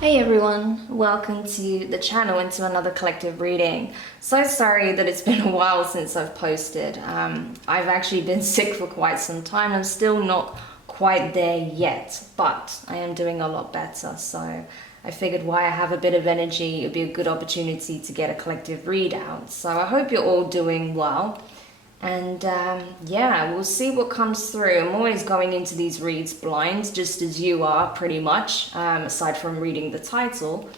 Hey everyone, welcome to the channel and to another collective reading. So sorry that it's been a while since I've posted. I've actually been sick for quite some time. I'm still not quite there yet, but I am doing a lot better. So I figured while I have a bit of energy, it would be a good opportunity to get a collective readout. So I hope you're all doing well. And yeah, we'll see what comes through. I'm always going into these reads blind, just as you are, pretty much, aside from reading the title.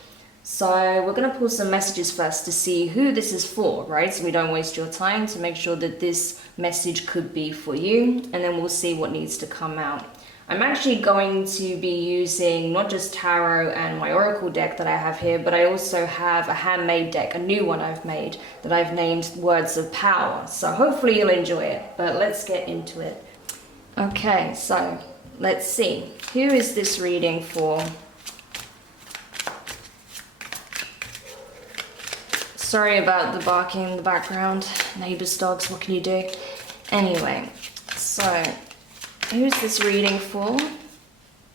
So we're going to pull some messages first to see who this is for, right? So we don't waste your time, to make sure that this message could be for you. And then we'll see what needs to come out. I'm actually going to be using not just tarot and my oracle deck that I have here, but I also have a handmade deck, a new one I've made that I've named Words of Power. So hopefully you'll enjoy it, but let's get into it. Okay, so let's see. Who is this reading for? Sorry about the barking in the background. Neighbor's dogs, what can you do? Anyway, so who's this reading for?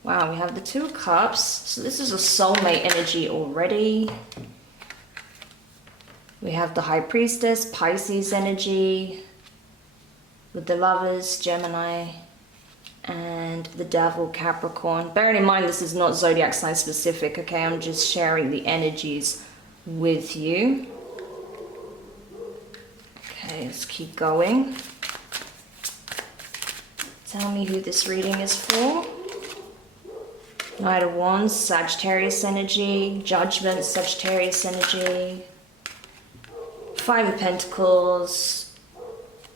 Wow, we have the Two of Cups. So this is a soulmate energy already. We have the High Priestess, Pisces energy, with the Lovers, Gemini, and the Devil, Capricorn. Bearing in mind this is not zodiac sign specific, okay? I'm just sharing the energies with you. Okay, let's keep going. Tell me who this reading is for. Knight of Wands, Sagittarius energy, Judgment, Sagittarius energy, Five of Pentacles.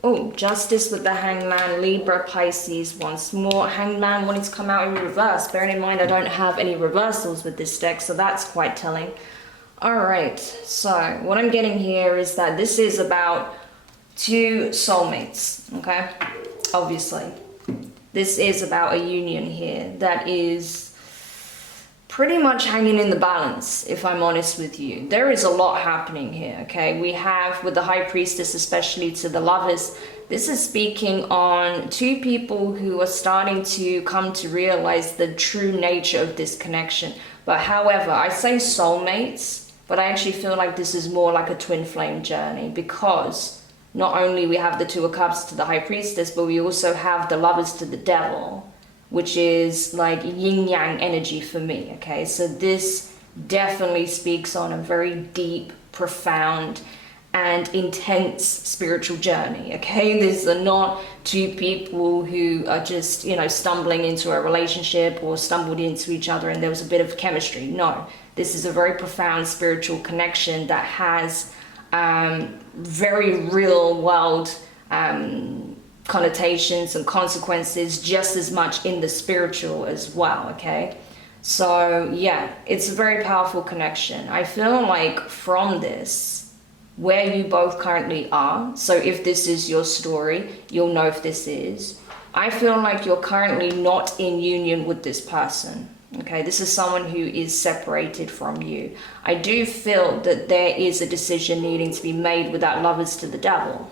Oh, Justice with the Hangman, Libra, Pisces once more. Hangman wanting to come out in reverse. Bearing in mind I don't have any reversals with this deck, so that's quite telling. Alright, so what I'm getting here is that this is about two soulmates, okay? Obviously. This is about a union here that is pretty much hanging in the balance, if I'm honest with you. There is a lot happening here, okay? We have, with the High Priestess, especially to the Lovers, this is speaking on two people who are starting to come to realize the true nature of this connection. But however, I say soulmates, but I actually feel like this is more like a twin flame journey, because not only we have the Two of Cups to the High Priestess, but we also have the Lovers to the Devil, which is like yin-yang energy for me, okay? So this definitely speaks on a very deep, profound, and intense spiritual journey, okay? These are not two people who are just, you know, stumbling into a relationship or stumbled into each other and there was a bit of chemistry. No, this is a very profound spiritual connection that has very real world connotations and consequences, just as much in the spiritual as well, okay? So yeah, it's a very powerful connection. I feel like from this, where you both currently are, so if this is your story, you'll know if this is, I feel like you're currently not in union with this person. Okay, this is someone who is separated from you. I do feel that there is a decision needing to be made with that Lovers to the Devil.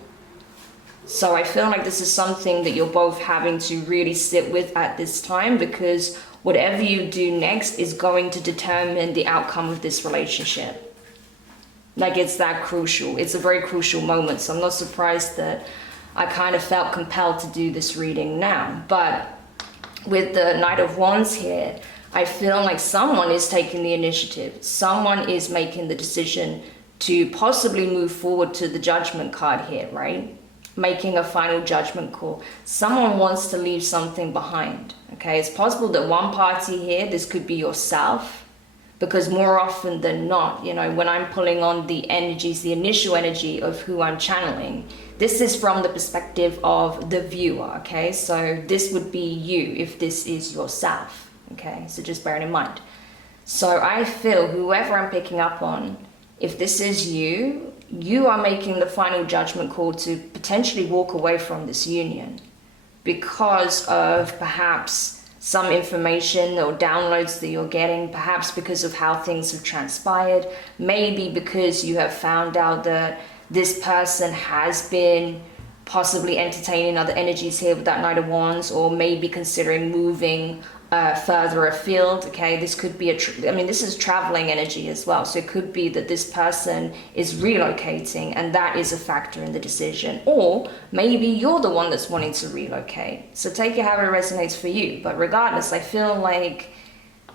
So I feel like this is something that you're both having to really sit with at this time, because whatever you do next is going to determine the outcome of this relationship. Like, it's that crucial. It's a very crucial moment. So I'm not surprised that I kind of felt compelled to do this reading now. But with the Knight of Wands here, I feel like someone is taking the initiative. Someone is making the decision to possibly move forward to the Judgment card here, right? Making a final judgment call. Someone wants to leave something behind, okay? It's possible that one party here, this could be yourself, because more often than not, you know, when I'm pulling on the energies, the initial energy of who I'm channeling, this is from the perspective of the viewer, okay? So this would be you if this is yourself. Okay, so just bearing in mind. So I feel whoever I'm picking up on, if this is you, you are making the final judgment call to potentially walk away from this union because of perhaps some information or downloads that you're getting, perhaps because of how things have transpired, maybe because you have found out that this person has been possibly entertaining other energies here with that Knight of Wands, or maybe considering moving further afield. Okay, this could be I mean, this is traveling energy as well, so it could be that this person is relocating and that is a factor in the decision, or maybe you're the one that's wanting to relocate. So take it however it resonates for you, but regardless, I feel like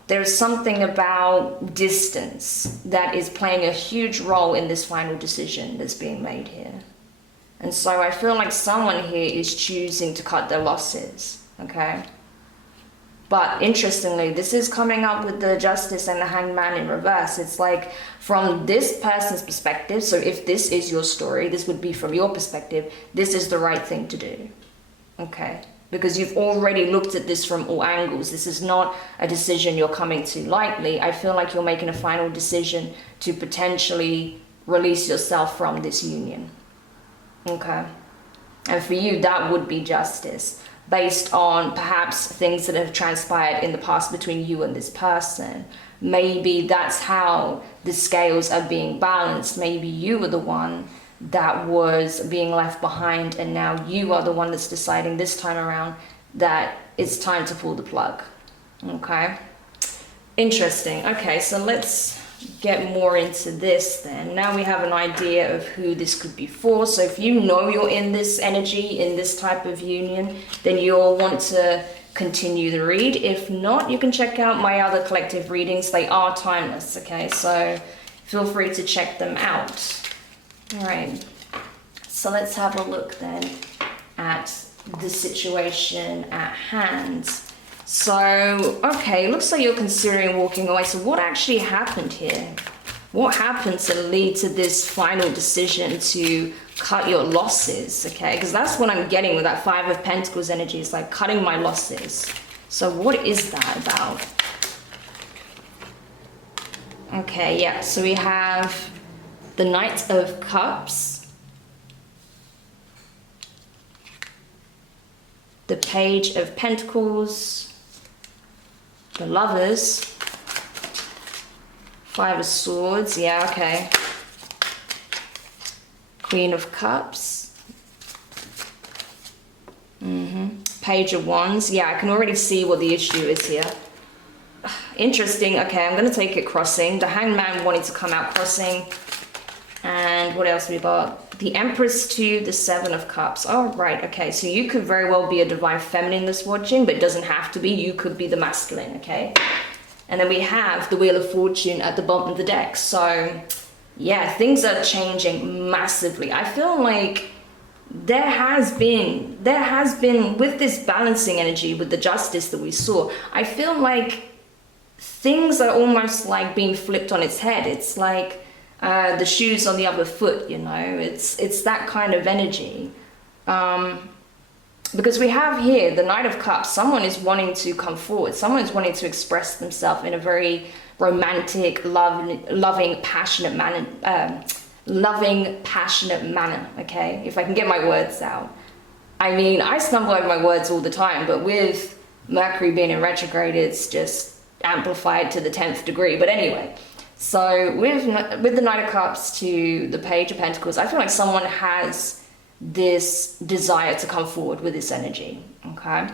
there's something about distance that is playing a huge role in this final decision that's being made here. And so I feel like someone here is choosing to cut their losses, okay? But interestingly, this is coming up with the Justice and the Hanged Man in reverse. It's like from this person's perspective, so if this is your story, this would be from your perspective, this is the right thing to do, okay? Because you've already looked at this from all angles. This is not a decision you're coming to lightly. I feel like you're making a final decision to potentially release yourself from this union, okay? And for you, that would be justice, based on perhaps things that have transpired in the past between you and this person. Maybe that's how the scales are being balanced. Maybe you were the one that was being left behind, and now you are the one that's deciding this time around that it's time to pull the plug, okay? Interesting. Okay, so let's get more into this then. Now we have an idea of who this could be for. So if you know you're in this energy, in this type of union, then you'll want to continue the read. If not, you can check out my other collective readings. They are timeless, okay? So feel free to check them out. All right, so let's have a look then at the situation at hand. So, okay, looks like you're considering walking away. So what actually happened here? What happened to lead to this final decision to cut your losses, okay? Because that's what I'm getting with that Five of Pentacles energy. It's like cutting my losses. So what is that about? Okay, yeah, so we have the Knight of Cups, the Page of Pentacles, the Lovers, Five of Swords, yeah, okay, Queen of Cups, Page of Wands, yeah, I can already see what the issue is here. Interesting, okay, I'm going to take it crossing. The Hanged Man wanting to come out crossing. And what else we got? The Empress to the Seven of Cups. Oh, right, okay. So you could very well be a divine feminine that's watching, but it doesn't have to be. You could be the masculine, okay? And then we have the Wheel of Fortune at the bottom of the deck. So, yeah, things are changing massively. I feel like there has been, with this balancing energy, with the justice that we saw, I feel like things are almost like being flipped on its head. It's like the shoes on the other foot, you know, it's that kind of energy. Because we have here the Knight of Cups. Someone is wanting to come forward. Someone is wanting to express themselves in a very romantic, loving, passionate manner. Okay, if I can get my words out. I mean, I stumble over my words all the time, but with Mercury being in retrograde, it's just amplified to the 10th degree. But anyway, so with the Knight of Cups to the Page of Pentacles, I feel like someone has this desire to come forward with this energy, okay?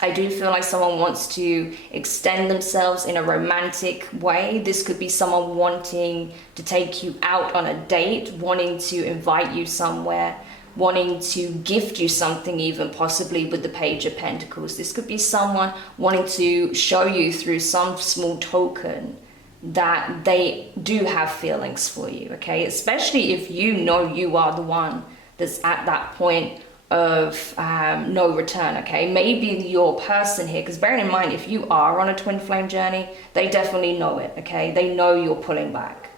I do feel like someone wants to extend themselves in a romantic way. This could be someone wanting to take you out on a date, wanting to invite you somewhere, wanting to gift you something, even possibly with the Page of Pentacles. This could be someone wanting to show you through some small token that they do have feelings for you, okay? Especially if you know you are the one that's at that point of no return, okay? Maybe your person here, because bearing in mind, if you are on a twin flame journey, they definitely know it, okay? They know you're pulling back.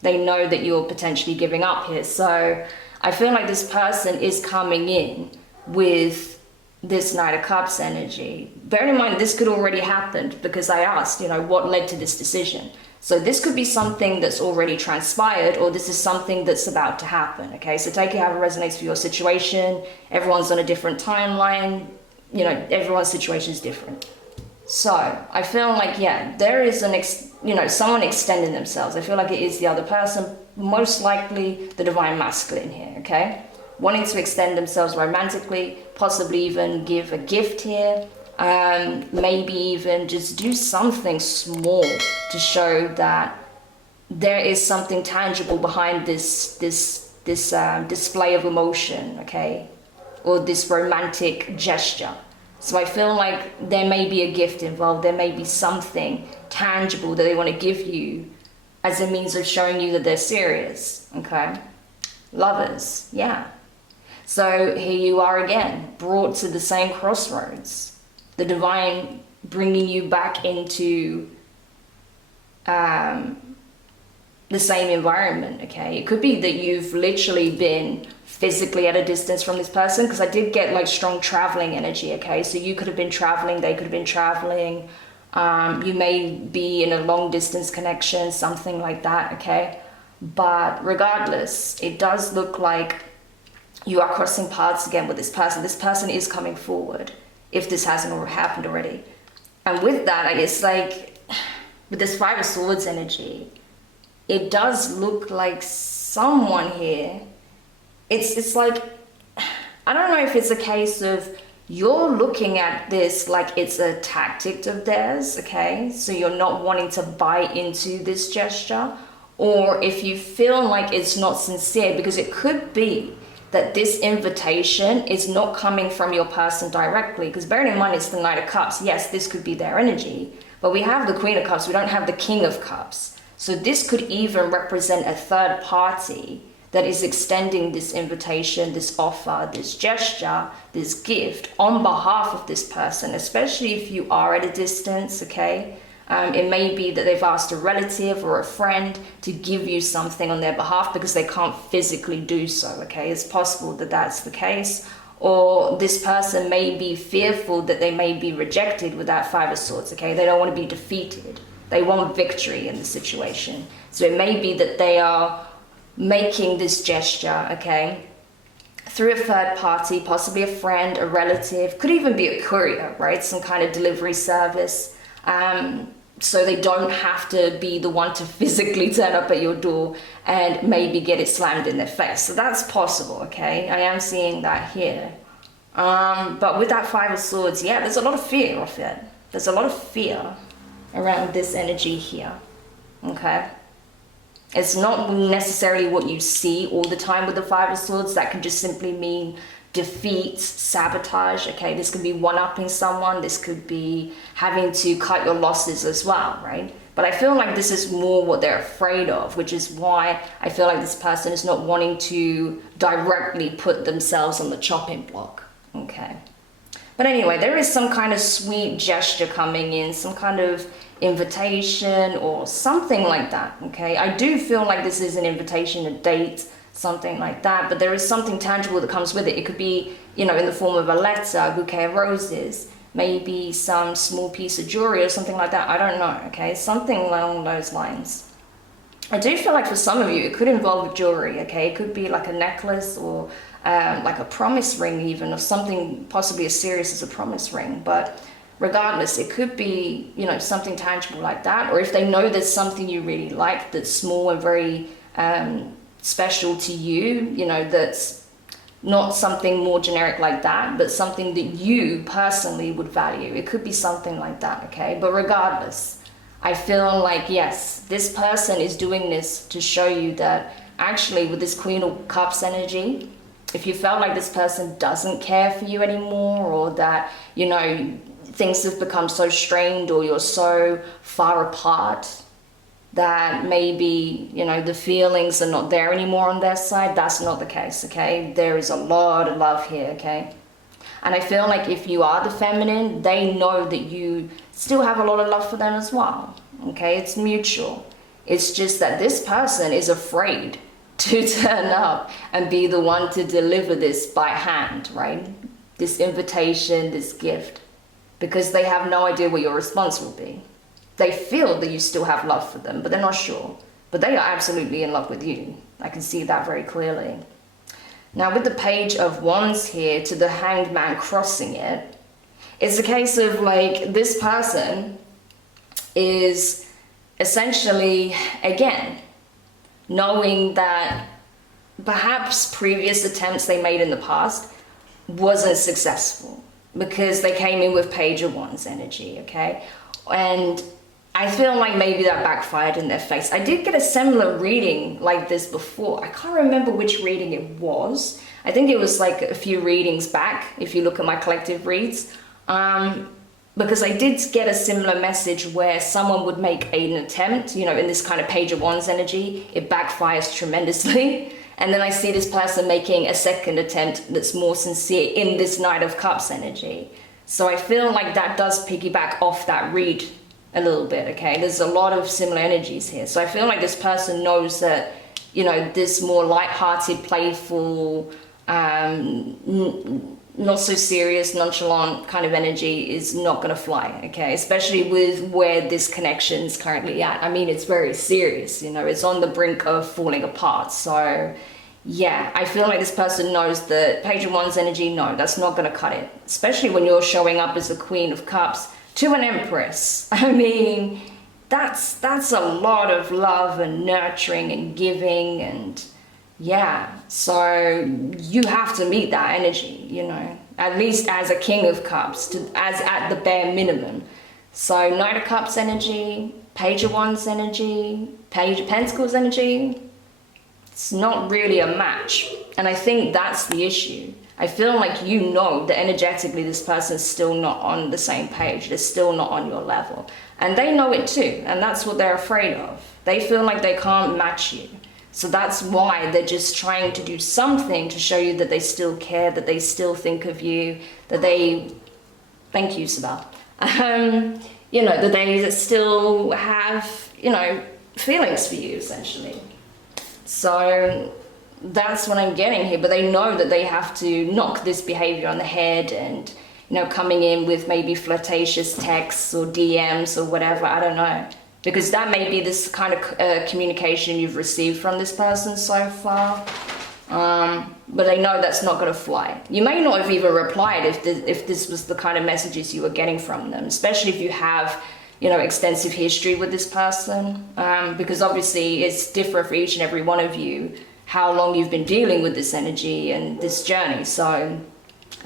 They know that you're potentially giving up here. So I feel like this person is coming in with this Knight of Cups energy. Bearing in mind, this could already happen because I asked, you know, what led to this decision? So this could be something that's already transpired, or this is something that's about to happen, okay? So take it however it resonates for your situation. Everyone's on a different timeline. You know, everyone's situation is different. So I feel like, yeah, there is someone extending themselves. I feel like it is the other person, most likely the divine masculine here, okay? wanting to extend themselves romantically, possibly even give a gift here, maybe even just do something small to show that there is something tangible behind this display of emotion, okay, or this romantic gesture. So I feel like there may be a gift involved. There may be something tangible that they want to give you as a means of showing you that they're serious, okay? Lovers, yeah. So here you are again, brought to the same crossroads. The divine bringing you back into the same environment, okay? It could be that you've literally been physically at a distance from this person, because I did get like strong traveling energy, okay? So you could have been traveling, they could have been traveling. You may be in a long distance connection, something like that, okay? But regardless, it does look like you are crossing paths again with this person. This person is coming forward, if this hasn't happened already. And with that, it's like, with this Five of Swords energy, it does look like someone here, it's like, I don't know if it's a case of you're looking at this like it's a tactic of theirs, okay? So you're not wanting to buy into this gesture, or if you feel like it's not sincere, because it could be that this invitation is not coming from your person directly, because bearing in mind it's the Knight of Cups. Yes, this could be their energy, but we have the Queen of Cups, we don't have the King of Cups. So this could even represent a third party that is extending this invitation, this offer, this gesture, this gift on behalf of this person, especially if you are at a distance, okay? It may be that they've asked a relative or a friend to give you something on their behalf because they can't physically do so, okay? It's possible that that's the case. Or this person may be fearful that they may be rejected with that Five of Swords, okay? They don't want to be defeated. They want victory in the situation. So it may be that they are making this gesture, okay, through a third party, possibly a friend, a relative, could even be a courier, right? Some kind of delivery service. So they don't have to be the one to physically turn up at your door and maybe get it slammed in their face. So that's possible, okay? I am seeing that here. But with that Five of Swords, yeah, there's a lot of fear of it. There's a lot of fear around this energy here, okay? It's not necessarily what you see all the time with the Five of Swords. That can just simply mean defeat, sabotage, okay? This could be one-upping someone. This could be having to cut your losses as well, right? But I feel like this is more what they're afraid of, which is why I feel like this person is not wanting to directly put themselves on the chopping block, okay? But anyway, there is some kind of sweet gesture coming in, some kind of invitation or something like that, okay? I do feel like this is an invitation, a date, something like that, but there is something tangible that comes with it. It could be, you know, in the form of a letter, a bouquet of roses, maybe some small piece of jewelry or something like that. I don't know, okay? Something along those lines. I do feel like for some of you, it could involve jewelry, okay? It could be like a necklace or like a promise ring even, or something possibly as serious as a promise ring. But regardless, it could be, you know, something tangible like that. Or if they know there's something you really like that's small and very special to you, you know, that's not something more generic like that, but something that you personally would value. It could be something like that, okay? But regardless, I feel like, yes, this person is doing this to show you that actually with this Queen of Cups energy, if you felt like this person doesn't care for you anymore, or that, you know, things have become so strained, or you're so far apart that maybe, you know, the feelings are not there anymore on their side, that's not the case, okay? There is a lot of love here, okay? And I feel like if you are the feminine, they know that you still have a lot of love for them as well, okay? It's mutual. It's just that this person is afraid to turn up and be the one to deliver this by hand, right? This invitation, this gift, because they have no idea what your response will be. They feel that you still have love for them, but they're not sure. But they are absolutely in love with you. I can see that very clearly. Now with the Page of Wands here to the Hanged Man crossing it, it's a case of like this person is essentially, again, knowing that perhaps previous attempts they made in the past wasn't successful because they came in with Page of Wands energy, okay? And I feel like maybe that backfired in their face. I did get a similar reading like this before. I can't remember which reading it was. I think it was like a few readings back, if you look at my collective reads. Because I did get a similar message where someone would make an attempt, you know, in this kind of Page of Wands energy, it backfires tremendously. And then I see this person making a second attempt that's more sincere in this Knight of Cups energy. So I feel like that does piggyback off that read a little bit, okay? There's a lot of similar energies here. So I feel like this person knows that, you know, this more light-hearted, playful, not so serious, nonchalant kind of energy is not going to fly, okay? Especially with where this connection is currently at. I mean, it's very serious, you know, it's on the brink of falling apart. So yeah, I feel like this person knows that Page of Wands energy, no, that's not going to cut it. Especially when you're showing up as a Queen of Cups to an Empress. I mean, that's a lot of love and nurturing and giving, and yeah, so you have to meet that energy, you know, at least as a King of Cups, as at the bare minimum. So Knight of Cups energy, Page of Wands energy, Page of Pentacles energy, it's not really a match. And I think that's the issue. I feel like, you know, that energetically this person's still not on the same page. They're still not on your level. And they know it too. And that's what they're afraid of. They feel like they can't match you. So that's why they're just trying to do something to show you that they still care, that they still think of you, that they, thank you, Sabah, you know, that they still have, you know, feelings for you, essentially. So that's what I'm getting here. But they know that they have to knock this behavior on the head, and, you know, coming in with maybe flirtatious texts or DMs or whatever, I don't know. Because that may be this kind of communication you've received from this person so far. But they know that's not going to fly. You may not have even replied if this was the kind of messages you were getting from them, especially if you have, you know, extensive history with this person. Because obviously it's different for each and every one of you, how long you've been dealing with this energy and this journey. So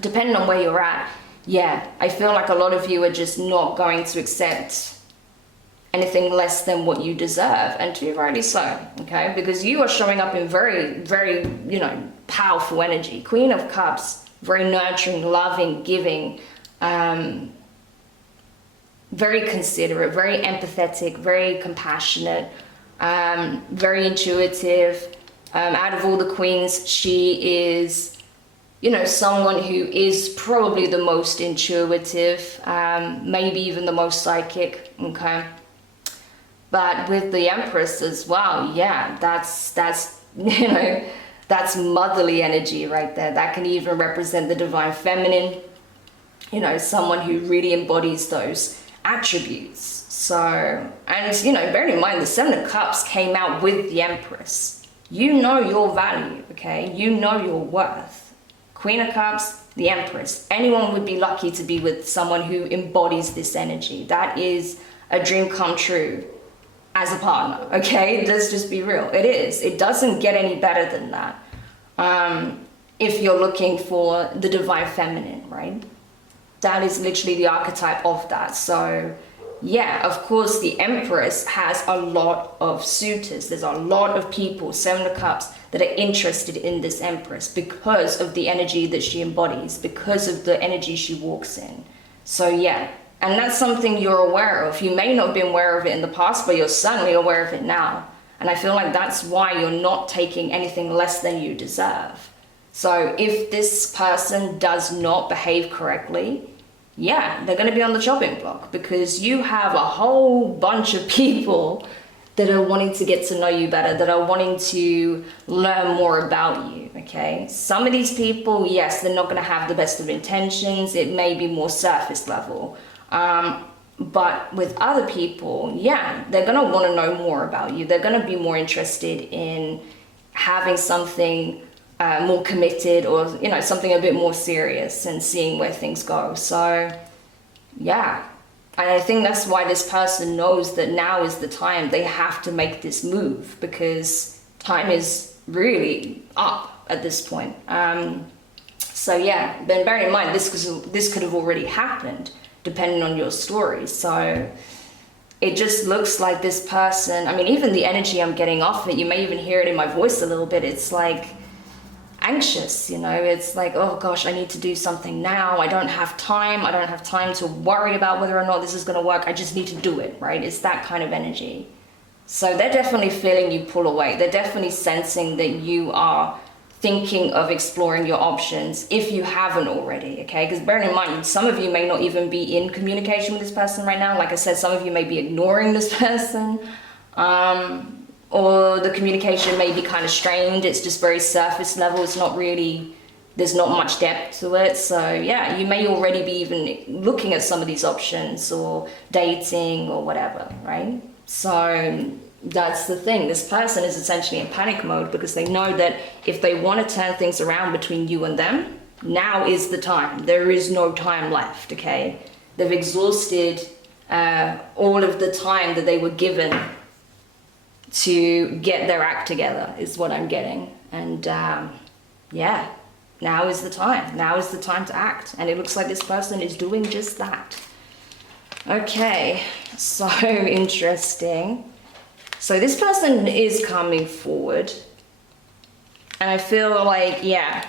depending on where you're at, yeah, I feel like a lot of you are just not going to accept anything less than what you deserve, and too rightly so, okay? Because you are showing up in very, very, you know, powerful energy. Queen of Cups, very nurturing, loving, giving, very considerate, very empathetic, very compassionate, very intuitive. Out of all the queens, she is, you know, someone who is probably the most intuitive, maybe even the most psychic, okay? But with the Empress as well, yeah, that's you know, that's motherly energy right there. That can even represent the divine feminine, you know, someone who really embodies those attributes. So, and, you know, bearing in mind the Seven of Cups came out with the Empress. You know your value, okay? You know your worth. Queen of Cups, the Empress. Anyone would be lucky to be with someone who embodies this energy. That is a dream come true as a partner, okay? Let's just be real. It is. It doesn't get any better than that. If you're looking for the divine feminine, right? That is literally the archetype of that. So yeah, of course, the Empress has a lot of suitors. There's a lot of people, Seven of Cups, that are interested in this Empress because of the energy that she embodies, because of the energy she walks in. So yeah, and that's something you're aware of. You may not have been aware of it in the past, but you're certainly aware of it now. And I feel like that's why you're not taking anything less than you deserve. So if this person does not behave correctly, yeah, they're going to be on the chopping block, because you have a whole bunch of people that are wanting to get to know you better, that are wanting to learn more about you, okay? Some of these people, yes, they're not going to have the best of intentions. It may be more surface level. But with other people, yeah, they're going to want to know more about you. They're going to be more interested in having something more committed, or, you know, something a bit more serious, and seeing where things go. So yeah, and I think that's why this person knows that now is the time they have to make this move, because time is really up at this point. So yeah, but bear in mind, this could have already happened depending on your story. So it just looks like this person, I mean, even the energy I'm getting off it, you may even hear it in my voice a little bit. It's like anxious, you know, it's like, oh gosh, I need to do something now. I don't have time. I don't have time to worry about whether or not this is going to work. I just need to do it, right? It's that kind of energy. So they're definitely feeling you pull away. They're definitely sensing that you are thinking of exploring your options if you haven't already, okay? Because bearing in mind, some of you may not even be in communication with this person right now. Like I said, some of you may be ignoring this person, or the communication may be kind of strained. It's just very surface level. It's not really, there's not much depth to it. So yeah, you may already be even looking at some of these options or dating or whatever, right? So that's the thing. This person is essentially in panic mode because they know that if they want to turn things around between you and them, now is the time. There is no time left, okay? They've exhausted all of the time that they were given to get their act together, is what I'm getting. And yeah, now is the time. Now is the time to act. And it looks like this person is doing just that. Okay, so interesting. So this person is coming forward, and I feel like, yeah,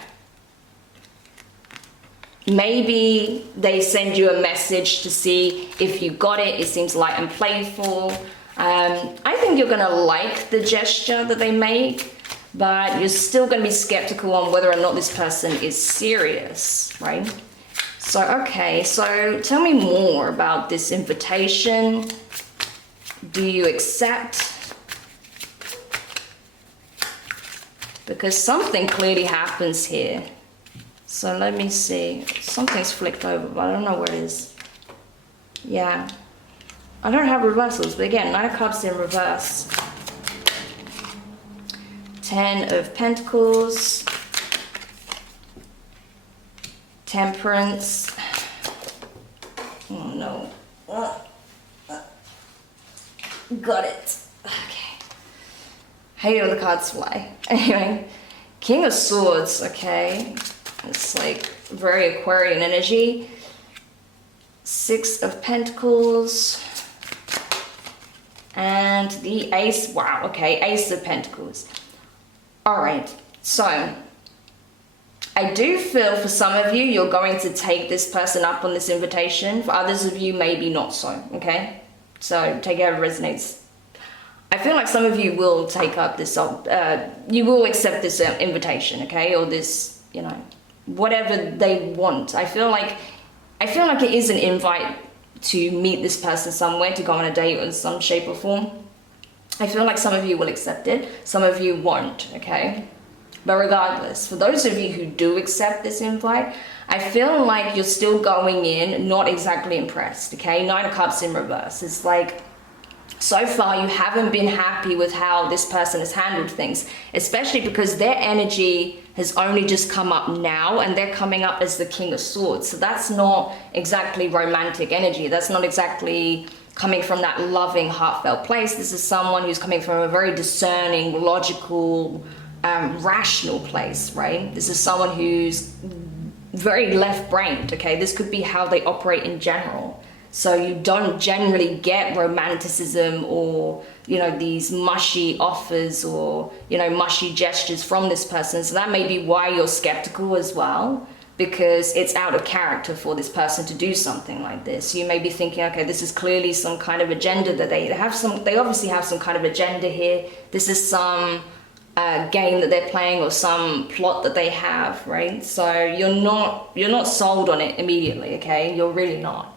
maybe they send you a message to see if you got it. It seems light and playful. I think you're gonna like the gesture that they make, but you're still gonna be skeptical on whether or not this person is serious, right? So, okay, so tell me more about this invitation. Do you accept? Because something clearly happens here. So let me see. Something's flicked over, but I don't know where it is. Yeah. I don't have reversals, but again, 9 of Cups in reverse. 10 of Pentacles. Temperance. Oh no. Got it. Okay. Hate when the cards fly. Anyway, King of Swords, okay. It's like very Aquarian energy. 6 of Pentacles. And the Ace, wow, okay, Ace of Pentacles. All right, so I do feel for some of you, you're going to take this person up on this invitation. For others of you, maybe not so, okay? So take it how it resonates. I feel like some of you will take up this, you will accept this invitation, okay? Or this, you know, whatever they want. I feel like it is an invite to meet this person somewhere, to go on a date in some shape or form. I feel like some of you will accept it, some of you won't, okay? But regardless, for those of you who do accept this invite, I feel like you're still going in not exactly impressed, okay? 9 of Cups in reverse. It's like, so far you haven't been happy with how this person has handled things, especially because their energy has only just come up now, and they're coming up as the King of Swords. So that's not exactly romantic energy. That's not exactly coming from that loving, heartfelt place. This is someone who's coming from a very discerning, logical, rational place, right? This is someone who's very left-brained, okay? This could be how they operate in general. So you don't generally get romanticism or, you know, these mushy offers or, you know, mushy gestures from this person. So that may be why you're skeptical as well, because it's out of character for this person to do something like this. You may be thinking, okay, this is clearly some kind of agenda that they obviously have some kind of agenda here. This is some game that they're playing or some plot that they have, right? So you're not sold on it immediately, okay? You're really not.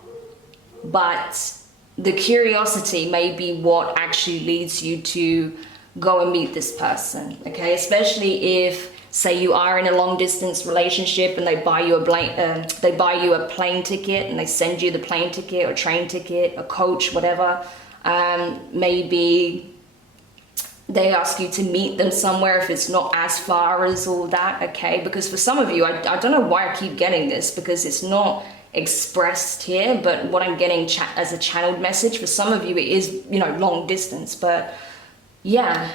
But the curiosity may be what actually leads you to go and meet this person, okay? Especially if, say, you are in a long distance relationship and they buy you a plane ticket and they send you the plane ticket or train ticket, a coach, whatever. Maybe they ask you to meet them somewhere if it's not as far as all that, okay? Because for some of you, I don't know why I keep getting this, because it's not expressed here, but what I'm getting as a channeled message, for some of you it is, you know, long distance. But yeah,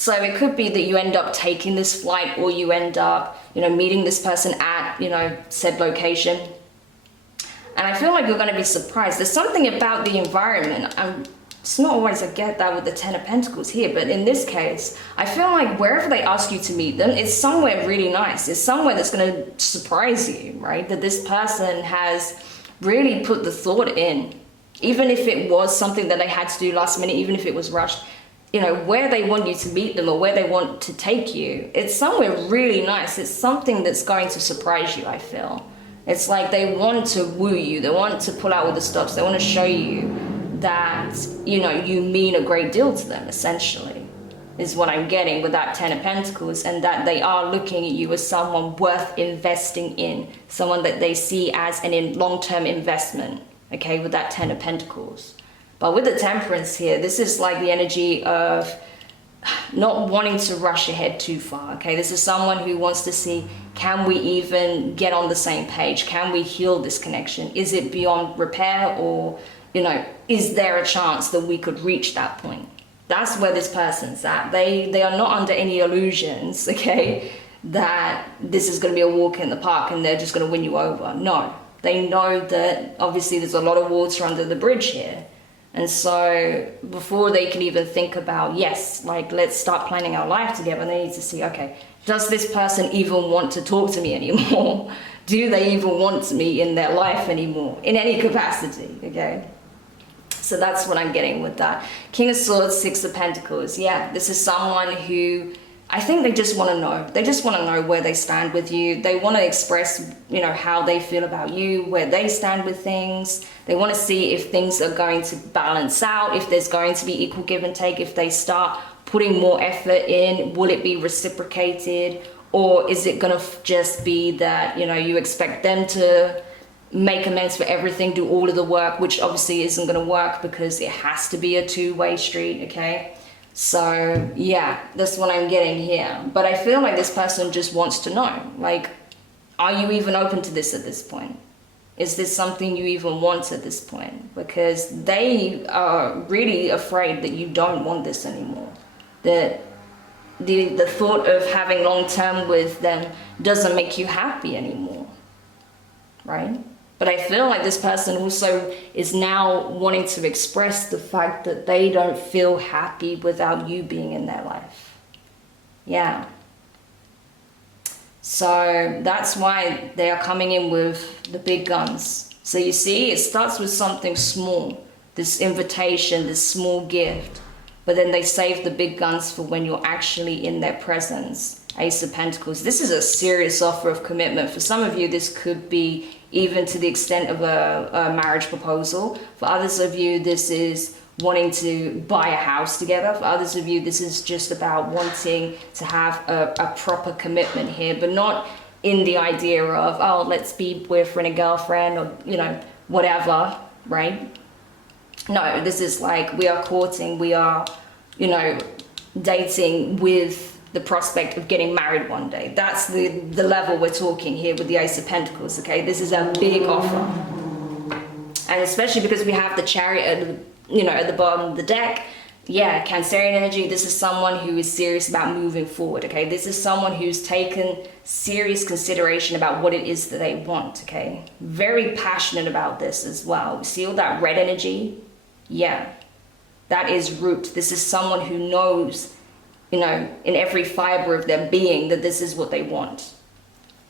So it could be that you end up taking this flight, or you end up, you know, meeting this person at, you know, said location. And I feel like you're going to be surprised. There's something about the environment. It's not always I get that with the Ten of Pentacles here, but in this case, I feel like wherever they ask you to meet them, it's somewhere really nice. It's somewhere that's going to surprise you, right? That this person has really put the thought in, even if it was something that they had to do last minute, even if it was rushed, you know, where they want you to meet them or where they want to take you, it's somewhere really nice. It's something that's going to surprise you, I feel. It's like they want to woo you. They want to pull out all the stops. They want to show you that, you know, you mean a great deal to them, essentially, is what I'm getting with that Ten of Pentacles, and that they are looking at you as someone worth investing in, someone that they see as an long-term investment, okay, with that Ten of Pentacles. But with the Temperance here, this is like the energy of not wanting to rush ahead too far, okay? This is someone who wants to see, can we even get on the same page? Can we heal this connection? Is it beyond repair, or, you know, is there a chance that we could reach that point? That's where this person's at. They are not under any illusions, okay, that this is going to be a walk in the park and they're just going to win you over. No, they know that obviously there's a lot of water under the bridge here. And so before they can even think about, yes, like, let's start planning our life together, they need to see, okay, does this person even want to talk to me anymore? Do they even want me in their life anymore, in any capacity, okay? So that's what I'm getting with that. King of Swords, Six of Pentacles. Yeah, this is someone who, I think they just want to know. They just want to know where they stand with you. They want to express, you know, how they feel about you, where they stand with things. They want to see if things are going to balance out, if there's going to be equal give and take. If they start putting more effort in, will it be reciprocated? Or is it going to just be that, you know, you expect them to make amends for everything, do all of the work, which obviously isn't going to work because it has to be a two-way street, okay? So yeah, that's what I'm getting here. But I feel like this person just wants to know, like, are you even open to this at this point? Is this something you even want at this point? Because they are really afraid that you don't want this anymore. That the thought of having long term with them doesn't make you happy anymore, right? But I feel like this person also is now wanting to express the fact that they don't feel happy without you being in their life. Yeah. So that's why they are coming in with the big guns. So you see, it starts with something small, this invitation, this small gift, but then they save the big guns for when you're actually in their presence. Ace of Pentacles. This is a serious offer of commitment. For some of you, this could be even to the extent of a marriage proposal. For others of you, this is wanting to buy a house together. For others of you, this is just about wanting to have a proper commitment here, but not in the idea of, oh, let's be boyfriend and girlfriend, or, you know, whatever, right? No, this is like, we are courting, we are, you know, dating with the prospect of getting married one day. That's the level we're talking here with the Ace of Pentacles, okay? This is a big offer. And especially because we have the Chariot at the, you know, at the bottom of the deck. Yeah, Cancerian energy, this is someone who is serious about moving forward, okay? This is someone who's taken serious consideration about what it is that they want, okay? Very passionate about this as well. See all that red energy? Yeah, that is root. This is someone who knows, you know, in every fiber of their being that this is what they want.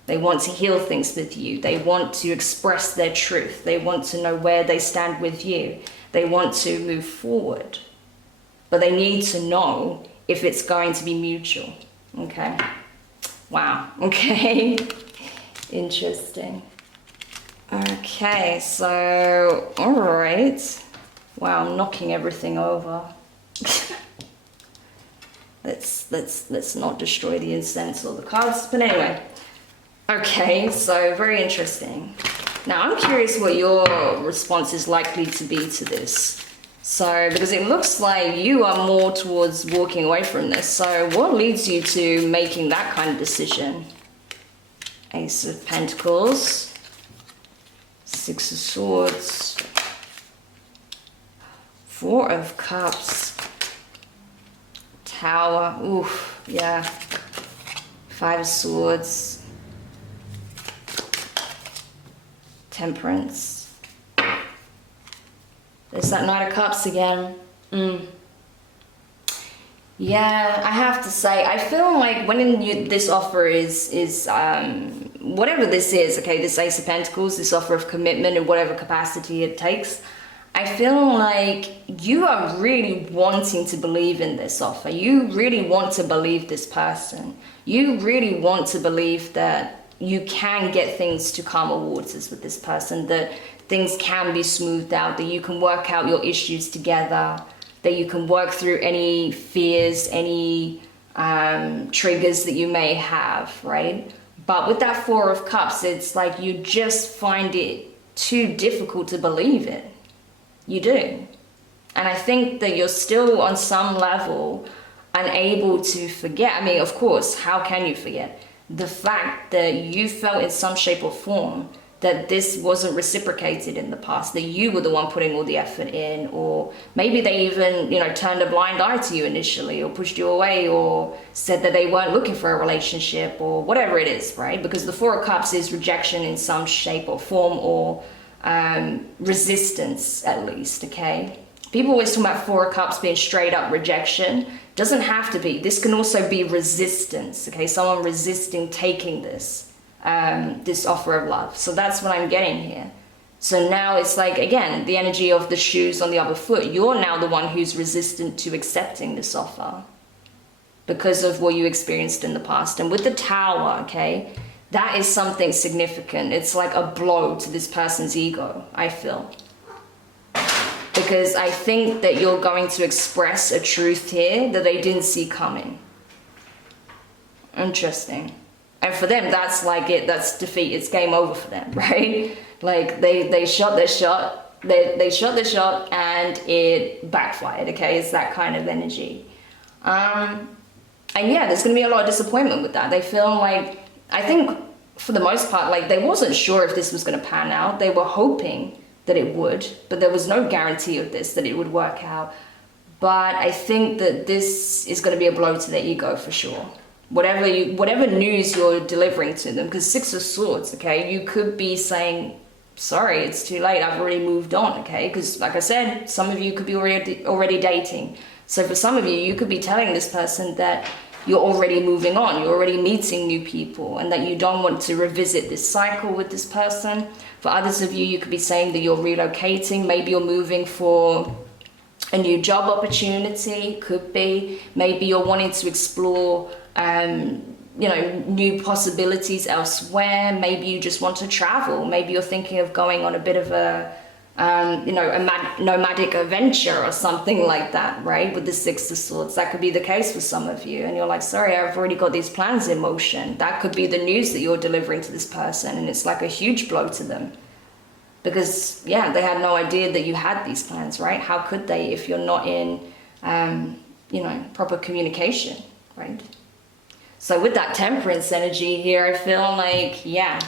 They want to heal things with you. They want to express their truth. They want to know where they stand with you. They want to move forward. But they need to know if it's going to be mutual. Okay. Wow. Okay. Interesting. Okay, so, all right. Wow, I'm knocking everything over. Let's not destroy the incense or the cards. But anyway. Okay, so very interesting. Now I'm curious what your response is likely to be to this. So, because it looks like you are more towards walking away from this. So what leads you to making that kind of decision? Ace of Pentacles, Six of Swords, Four of Cups, Tower. Oof, yeah. Five of Swords. Temperance. There's that Knight of Cups again. Yeah, I have to say, I feel like when this offer is whatever this is, okay, this Ace of Pentacles, this offer of commitment in whatever capacity it takes, I feel like you are really wanting to believe in this offer. You really want to believe this person. You really want to believe that you can get things to calmer waters with this person, that things can be smoothed out, that you can work out your issues together, that you can work through any fears, any triggers that you may have, right? But with that Four of Cups, it's like you just find it too difficult to believe it. You do. And I think that you're still on some level unable to forget. I mean, of course, how can you forget? The fact that you felt in some shape or form that this wasn't reciprocated in the past, that you were the one putting all the effort in, or maybe they even, turned a blind eye to you initially, or pushed you away, or said that they weren't looking for a relationship, or whatever it is, right? Because the Four of Cups is rejection in some shape or form, or resistance at least, okay? People always talk about Four of Cups being straight up rejection. Doesn't have to be. This can also be resistance, okay? Someone resisting taking this offer of love. So that's what I'm getting here. So now it's like, again, the energy of the shoes on the other foot. You're now the one who's resistant to accepting this offer because of what you experienced in the past. And with the Tower, okay, that is something significant. It's like a blow to this person's ego, I feel. Because I think that you're going to express a truth here that they didn't see coming. Interesting. And for them, that's like it, that's defeat. It's game over for them, right? Like they shot their shot, they shot their shot and it backfired, okay? It's that kind of energy. And yeah, there's gonna be a lot of disappointment with that. They feel like, I think for the most part, like they wasn't sure if this was gonna pan out. They were hoping that it would, but there was no guarantee of this, that it would work out. But I think that this is gonna be a blow to their ego for sure. Whatever news you're delivering to them, because Six of Swords, okay, you could be saying, sorry, it's too late, I've already moved on, okay, because like I said, some of you could be already dating. So for some of you, you could be telling this person that you're already moving on, you're already meeting new people, and that you don't want to revisit this cycle with this person. For others of you, you could be saying that you're relocating, maybe you're moving for a new job opportunity, could be, maybe you're wanting to explore new possibilities elsewhere. Maybe you just want to travel. Maybe you're thinking of going on a bit of a nomadic adventure or something like that, right? With the Six of Swords, that could be the case for some of you. And you're like, sorry, I've already got these plans in motion. That could be the news that you're delivering to this person. And it's like a huge blow to them. Because, yeah, they had no idea that you had these plans, right? How could they if you're not in, proper communication, right? So with that Temperance energy here, I feel like, yeah,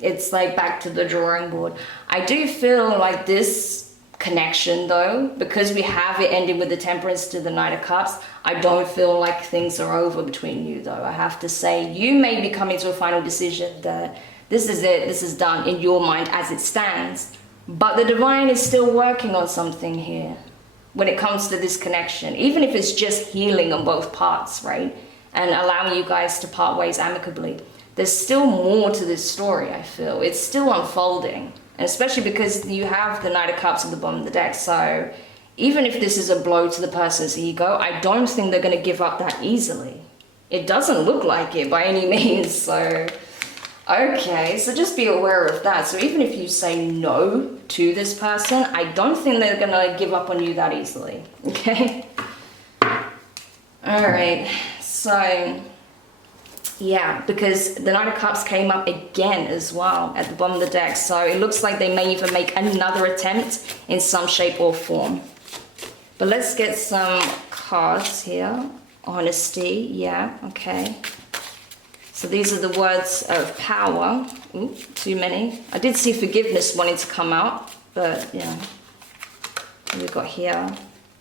it's like back to the drawing board. I do feel like this connection though, because we have it ending with the Temperance to the Knight of Cups, I don't feel like things are over between you though. I have to say, you may be coming to a final decision that this is it, this is done in your mind as it stands. But the divine is still working on something here when it comes to this connection, even if it's just healing on both parts, right? And allowing you guys to part ways amicably. There's still more to this story, I feel. It's still unfolding. And especially because you have the Knight of Cups at the bottom of the deck. So even if this is a blow to the person's ego, I don't think they're going to give up that easily. It doesn't look like it by any means. So, okay, so just be aware of that. So even if you say no to this person, I don't think they're going to give up on you that easily. Okay? All right. So, yeah, because the Knight of Cups came up again as well at the bottom of the deck. So it looks like they may even make another attempt in some shape or form. But let's get some cards here. Honesty, yeah, okay. So these are the words of power. Ooh, too many. I did see forgiveness wanting to come out, but yeah. We've got here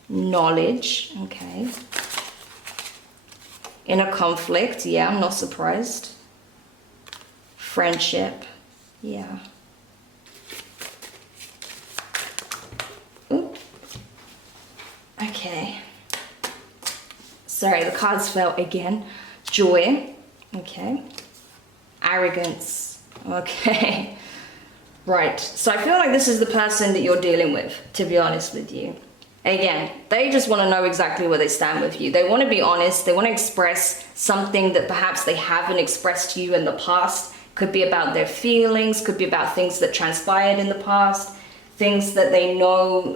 knowledge, okay. Inner conflict, yeah, I'm not surprised. Friendship, yeah. Ooh. Okay. Sorry, the cards fell again. Joy, okay. Arrogance, okay. Right, so I feel like this is the person that you're dealing with, to be honest with you. Again, they just want to know exactly where they stand with you. They want to be honest. They want to express something that perhaps they haven't expressed to you in the past. Could be about their feelings, could be about things that transpired in the past, things that they know,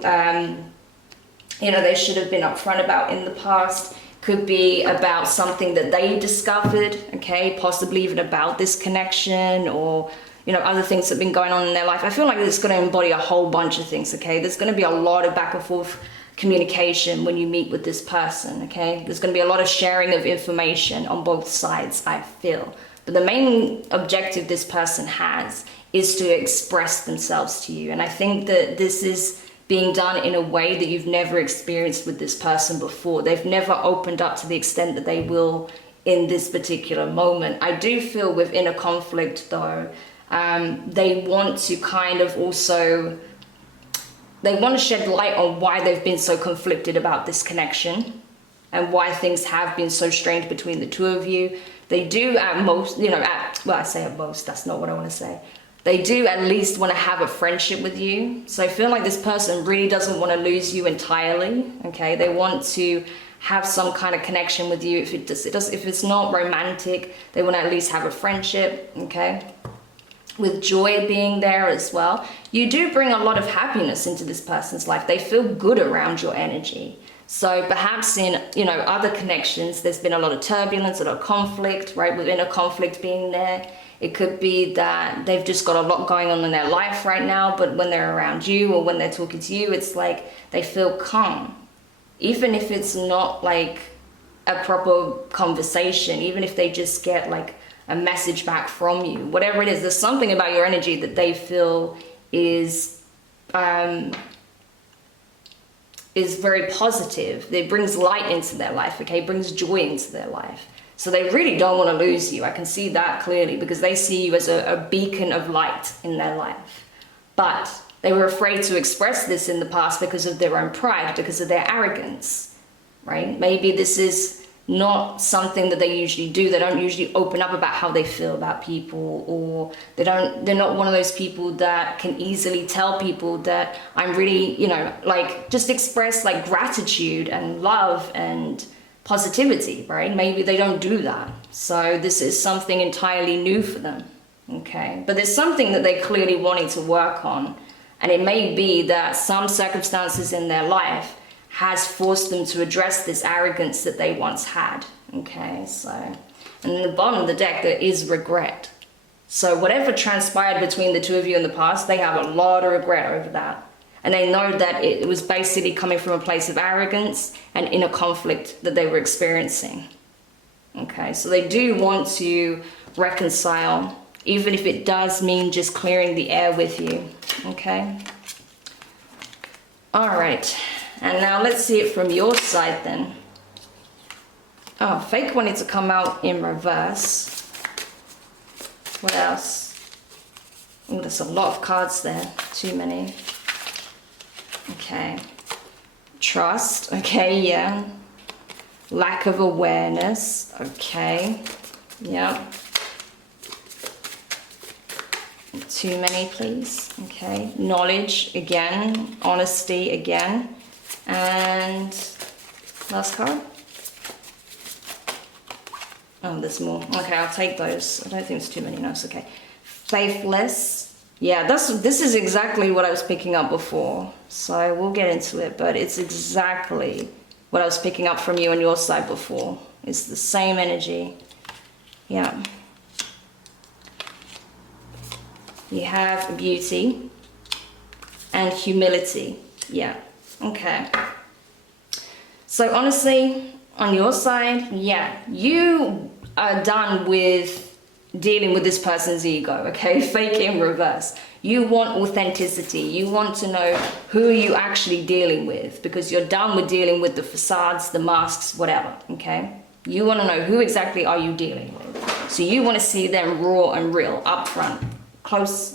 they should have been upfront about in the past. Could be about something that they discovered, okay, possibly even about this connection, or other things that have been going on in their life. I feel like it's going to embody a whole bunch of things, okay? There's going to be a lot of back and forth communication when you meet with this person, okay? There's going to be a lot of sharing of information on both sides, I feel. But the main objective this person has is to express themselves to you. And I think that this is being done in a way that you've never experienced with this person before. They've never opened up to the extent that they will in this particular moment. I do feel with inner conflict, though, they want to kind of also, they want to shed light on why they've been so conflicted about this connection and why things have been so strained between the two of you. They do at most, I say at most, that's not what I want to say. They do at least want to have a friendship with you. So I feel like this person really doesn't want to lose you entirely, okay? They want to have some kind of connection with you. If it's not romantic, they want to at least have a friendship, okay? With joy being there as well. You do bring a lot of happiness into this person's life. They feel good around your energy. So perhaps in, other connections, there's been a lot of turbulence, a lot of conflict, right? Within a conflict being there. It could be that they've just got a lot going on in their life right now, but when they're around you or when they're talking to you, it's like they feel calm. Even if it's not like a proper conversation, even if they just get like a message back from you, whatever it is, there's something about your energy that they feel is very positive. It brings light into their life, okay? Brings joy into their life. So they really don't want to lose you. I can see that clearly because they see you as a beacon of light in their life. But they were afraid to express this in the past because of their own pride, because of their arrogance, right? Maybe this is not something that they usually do. They don't usually open up about how they feel about people, or they're not one of those people that can easily tell people that I'm really, just express like gratitude and love and positivity, right? Maybe they don't do that. So this is something entirely new for them, okay? But there's something that they clearly wanted to work on. And it may be that some circumstances in their life has forced them to address this arrogance that they once had, okay? So, and in the bottom of the deck, there is regret. So whatever transpired between the two of you in the past, they have a lot of regret over that. And they know that it was basically coming from a place of arrogance and inner conflict that they were experiencing. Okay, so they do want to reconcile, even if it does mean just clearing the air with you. Okay? All right, and now let's see it from your side then. Oh, fake wanted to come out in reverse. What else? Oh, there's a lot of cards there. Too many. Okay. Trust. Okay, yeah. Lack of awareness. Okay. Yeah. Too many, please. Okay. Knowledge again. Honesty again. And last card. Oh, there's more. Okay, I'll take those. I don't think it's too many. No, it's okay. Faithless. Yeah, this is exactly what I was picking up before. So we'll get into it, but it's exactly what I was picking up from you on your side before. It's the same energy. Yeah. You have beauty and humility. Yeah. Okay. So honestly, on your side, yeah, you are done with dealing with this person's ego, okay? Fake in reverse. You want authenticity. You want to know who are you actually dealing with, because you're done with dealing with the facades, the masks, whatever, okay? You want to know who exactly are you dealing with. So you want to see them raw and real, up front, close,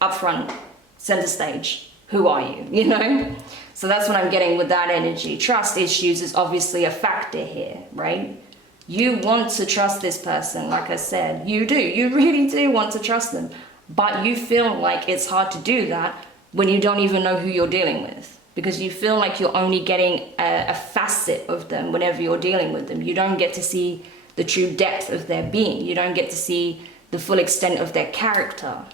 up front, center stage. Who are you, you know? So that's what I'm getting with that energy. Trust issues is obviously a factor here, right? You want to trust this person, like I said. You do. You really do want to trust them. But you feel like it's hard to do that when you don't even know who you're dealing with. Because you feel like you're only getting a facet of them whenever you're dealing with them. You don't get to see the true depth of their being. You don't get to see the full extent of their character.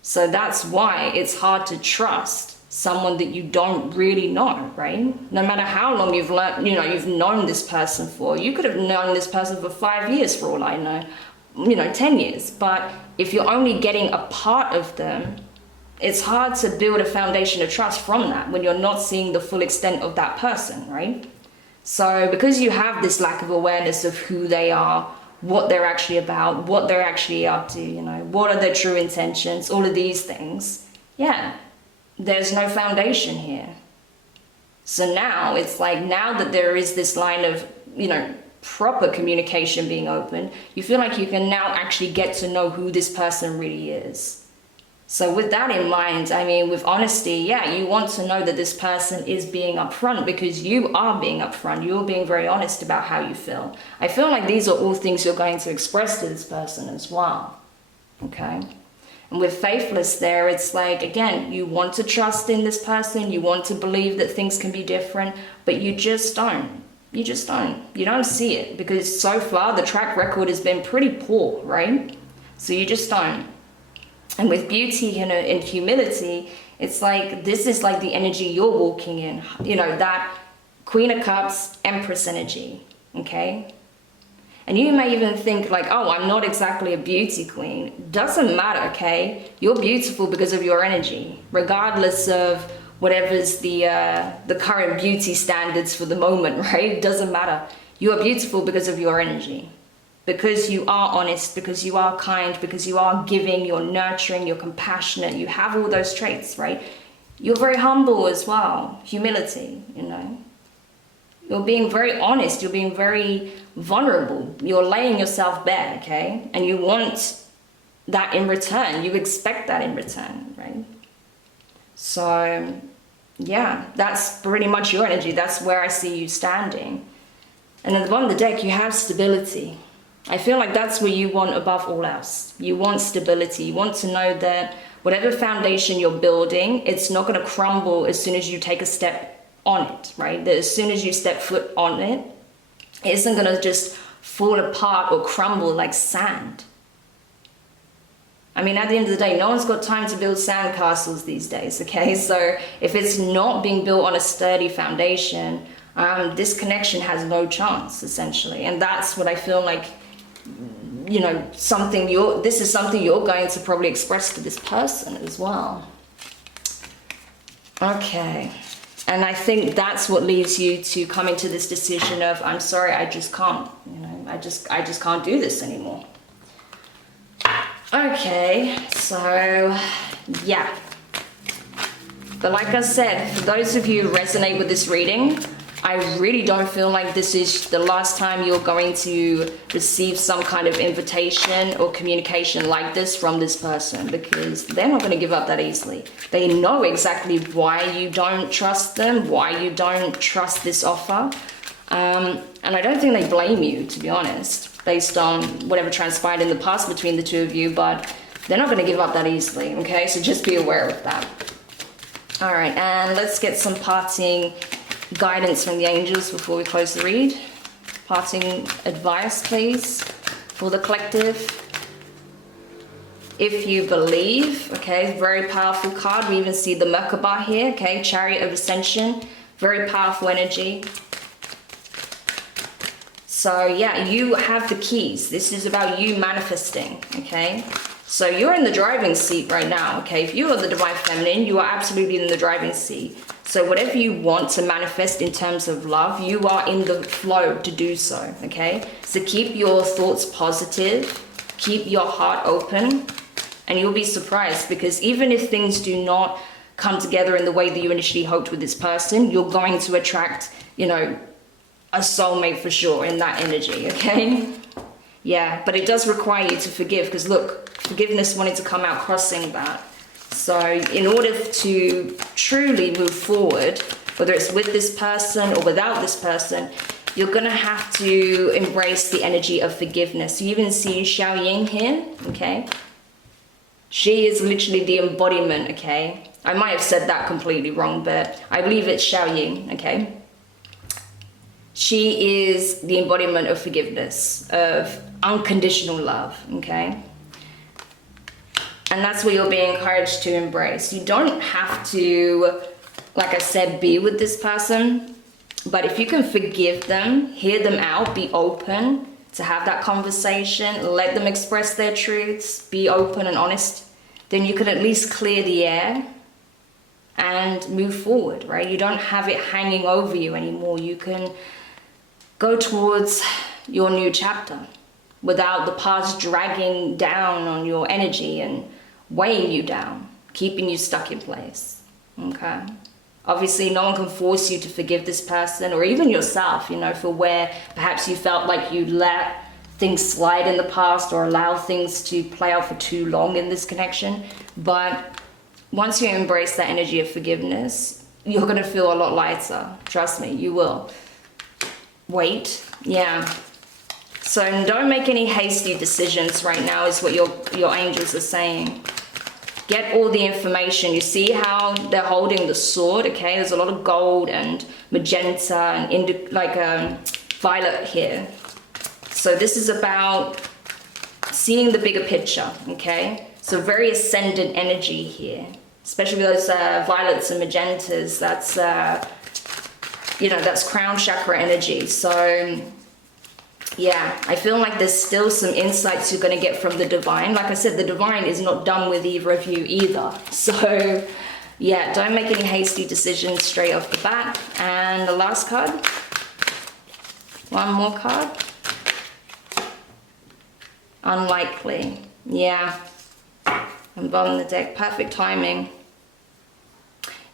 So that's why it's hard to trust someone that you don't really know, right? No matter how long you've learned, you've known this person for. You could have known this person for 5 years for all I know, 10 years. But if you're only getting a part of them, it's hard to build a foundation of trust from that when you're not seeing the full extent of that person, right? So because you have this lack of awareness of who they are, what they're actually about, what they're actually up to, what are their true intentions, all of these things, there's no foundation here. So now it's like, now that there is this line of, proper communication being open, you feel like you can now actually get to know who this person really is. So with that in mind, with honesty, you want to know that this person is being upfront because you are being upfront. You're being very honest about how you feel. I feel like these are all things you're going to express to this person as well. Okay? And with faithless there, it's like, again, you want to trust in this person. You want to believe that things can be different, but you just don't. You just don't. You don't see it because so far the track record has been pretty poor, right? So you just don't. And with beauty and in humility, it's like, this is like the energy you're walking in, that Queen of Cups, Empress energy, okay? And you may even think like, oh, I'm not exactly a beauty queen. Doesn't matter, okay? You're beautiful because of your energy, regardless of whatever's the current beauty standards for the moment, right? It doesn't matter. You are beautiful because of your energy. Because you are honest, because you are kind, because you are giving, you're nurturing, you're compassionate, you have all those traits, right? You're very humble as well, humility, You're being very honest, you're being very vulnerable, you're laying yourself bare, okay? And you want that in return, you expect that in return, right? So, that's pretty much your energy, that's where I see you standing. And at the bottom of the deck, you have stability. I feel like that's what you want above all else. You want stability. You want to know that whatever foundation you're building, it's not going to crumble as soon as you take a step on it, right? That as soon as you step foot on it, it isn't going to just fall apart or crumble like sand. At the end of the day, no one's got time to build sand castles these days, okay? So if it's not being built on a sturdy foundation, this connection has no chance, essentially. And that's what I feel like, this is something you're going to probably express to this person as well. Okay. And I think that's what leads you to coming to this decision of, I'm sorry, I just can't, I just can't do this anymore. Okay, so, But like I said, for those of you who resonate with this reading, I really don't feel like this is the last time you're going to receive some kind of invitation or communication like this from this person, because they're not going to give up that easily. They know exactly why you don't trust them, why you don't trust this offer. And I don't think they blame you, to be honest, based on whatever transpired in the past between the two of you, but they're not going to give up that easily, okay? So just be aware of that. All right, and let's get some parting guidance from the angels before we close the read. Parting advice, please, for the collective. If you believe, okay, very powerful card. We even see the Merkaba here, okay, Chariot of Ascension, very powerful energy. So you have the keys. This is about you manifesting, okay? So you're in the driving seat right now, okay? If you are the Divine Feminine, you are absolutely in the driving seat. So whatever you want to manifest in terms of love, you are in the flow to do so, okay? So keep your thoughts positive, keep your heart open, and you'll be surprised, because even if things do not come together in the way that you initially hoped with this person, you're going to attract, a soulmate for sure in that energy, okay? Yeah, but it does require you to forgive, because look, forgiveness wanted to come out crossing that. So in order to truly move forward, whether it's with this person or without this person, you're gonna have to embrace the energy of forgiveness. You even see Xiao Ying here, okay? She is literally the embodiment, okay? I might have said that completely wrong, but I believe it's Xiao Ying, okay? She is the embodiment of forgiveness, of unconditional love, okay? And that's what you're being encouraged to embrace. You don't have to, like I said, be with this person, but if you can forgive them, hear them out, be open to have that conversation, let them express their truths, be open and honest, then you can at least clear the air and move forward, right? You don't have it hanging over you anymore. You can go towards your new chapter without the past dragging down on your energy and weighing you down, keeping you stuck in place, okay? Obviously, no one can force you to forgive this person or even yourself, you know, for where perhaps you felt like you let things slide in the past or allow things to play out for too long in this connection. But once you embrace that energy of forgiveness, you're gonna feel a lot lighter. Trust me, you will. Wait, yeah. So don't make any hasty decisions right now is what your angels are saying. Get all the information. You see how they're holding the sword, okay? There's a lot of gold and magenta and violet here. So this is about seeing the bigger picture, okay? So very ascendant energy here, especially those violets and magentas. That's, you know, that's crown chakra energy. So yeah, I feel like there's still some insights you're going to get from the divine. Like I said, the divine is not done with either of you either. So yeah, don't make any hasty decisions straight off the bat. And the last card. One more card. Unlikely. Yeah. I'm bottom of the deck. Perfect timing.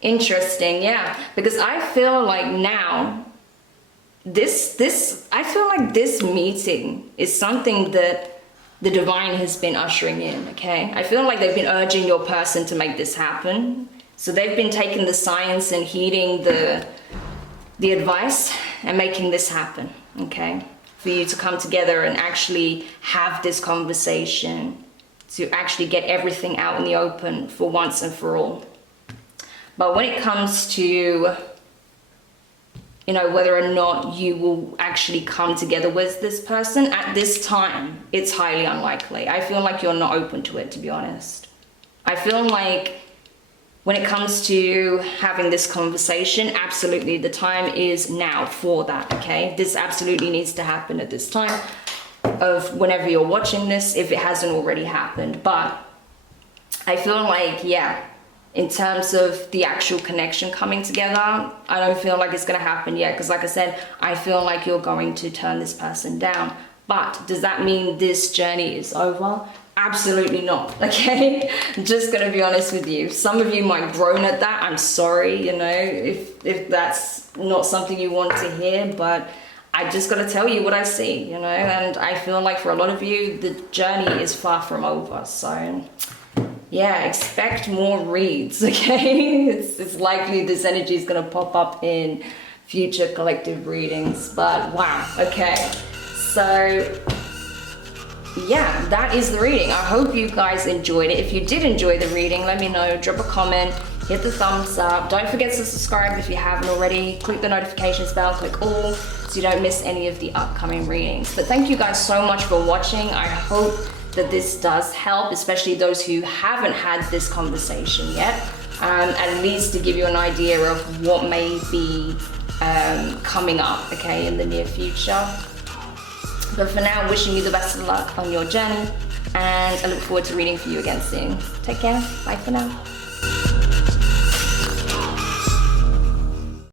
Interesting, yeah. Because I feel like now I feel like this meeting is something that the divine has been ushering in, okay? I feel like they've been urging your person to make this happen. So they've been taking the science and heeding the advice and making this happen, okay? For you to come together and actually have this conversation, to actually get everything out in the open for once and for all. But when it comes to, you know, whether or not you will actually come together with this person at this time, it's highly unlikely. I feel like you're not open to it, to be honest. I feel like when it comes to having this conversation, absolutely the time is now for that, okay? This absolutely needs to happen at this time of whenever you're watching this, if it hasn't already happened. But I feel like, yeah, in terms of the actual connection coming together, I don't feel like it's going to happen yet. Because like I said, I feel like you're going to turn this person down. But does that mean this journey is over? Absolutely not, okay? I'm just going to be honest with you. Some of you might groan at that. I'm sorry, you know, if that's not something you want to hear. But I just got to tell you what I see, you know. And I feel like for a lot of you, the journey is far from over. So yeah, expect more reads, okay? It's likely this energy is going to pop up in future collective readings, but wow, okay. So yeah, that is the reading. I hope you guys enjoyed it. If you did enjoy the reading, let me know, drop a comment, hit the thumbs up. Don't forget to subscribe if you haven't already. Click the notifications bell, click all, so you don't miss any of the upcoming readings. But thank you guys so much for watching. I hope that this does help, especially those who haven't had this conversation yet, at least to give you an idea of what may be coming up, okay, in the near future. But for now, wishing you the best of luck on your journey, and I look forward to reading for you again soon. Take care. Bye for now.